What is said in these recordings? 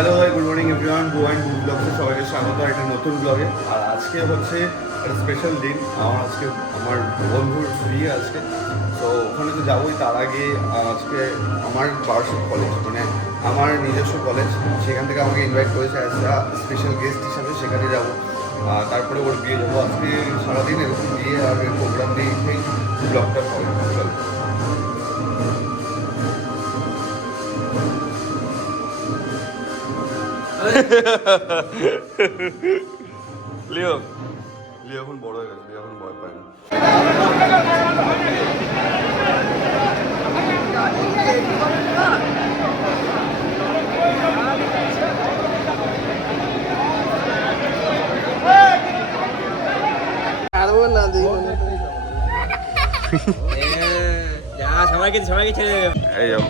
Hello ভাই, good morning everyone. Go and good ব্লগে সবাইকে স্বাগত একটা নতুন ব্লগে। আর আজকে হচ্ছে একটা স্পেশাল দিন। আমার বন্ধুর বিয়ে আজকে, তো ওখানে তো যাবোই। তার আগে আজকে আমার বার্ষিক কলেজ, মানে আমার নিজস্ব কলেজ, সেখান থেকে আমাকে ইনভাইট করেছে অ্যাজ আ স্পেশাল গেস্ট হিসাবে। সেখানে যাবো, তারপরে ওর বিয়ে যাবো। আজকে সারাদিন এরকম বিয়ে আর প্রোগ্রাম দিয়ে ব্লগটা হবে। চলো। লিও লিও এখন বড় হয়ে গেছে, লিও এখন ভয় পায় না। এই যাও,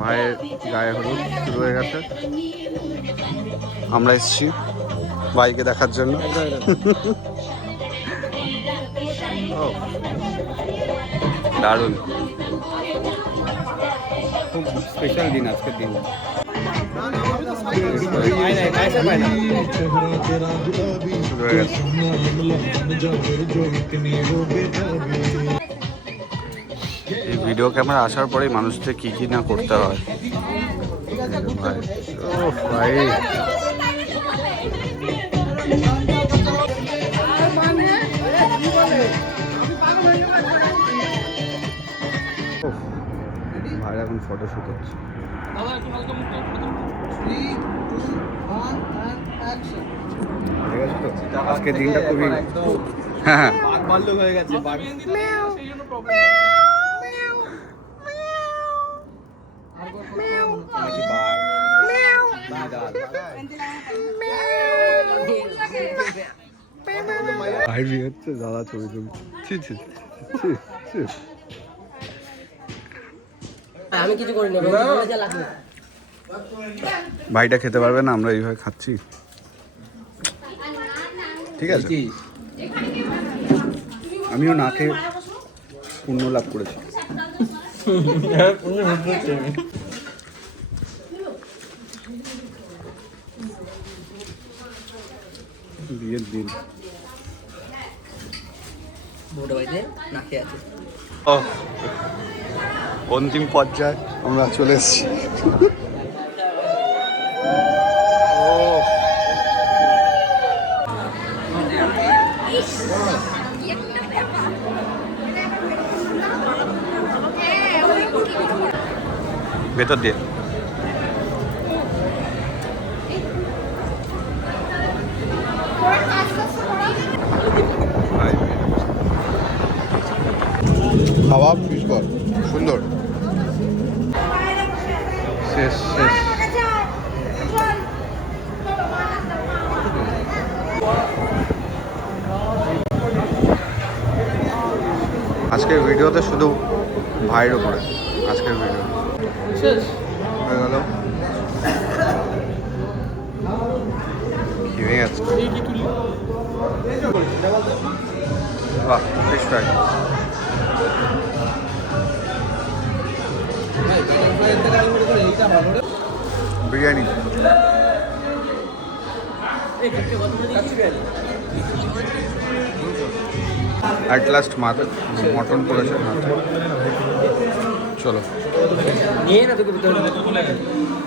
ভাইয়ের গায়ে হলুদ শুরু হয়ে গেছে। আমরা এসেছি ভাইকে দেখার জন্য। ও, দারুণ, খুব স্পেশাল দিন আজকের দিন। শুরু হয়ে গেছে। এই ভিডিও ক্যামেরা আসার পরেই মানুষদের কি কি না করতে হয় ভাই। ও ভাই, ভাই এখন ফটোশুট হচ্ছে। আজকে দিনটা খুবই হ্যাঁ হয়ে গেছে। ভাই হচ্ছে দাদা ছবি তুলছি। আমি কিছু করি না, ভাইটা খেতে পারবে না, আমরা এইভাবে খাচ্ছি। ঠিক আছে, আমিও না খেয়ে পুণ্য লাভ করেছি। বিয়ের দিন অন্তিম পর্যায়ে আমরা চলে এসেছি। ভেতর দিয়ে খাওয়া ফিশ বল সুন্দর। শেষ আজকের ভিডিওতে শুধু ভাইয়ের উপরে। আজকের ভিডিও হয়ে গেল, খিদে গেছে। বাহ, fish fry. Biryani, at last mutton করেছে। চলো।